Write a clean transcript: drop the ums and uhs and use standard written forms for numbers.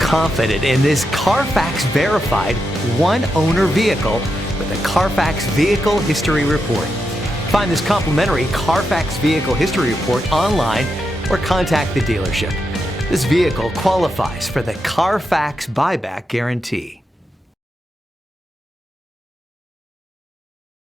confident in this Carfax verified one-owner vehicle with a Carfax Vehicle History Report. Find this complimentary Carfax Vehicle History Report online or contact the dealership. This vehicle qualifies for the Carfax Buyback Guarantee.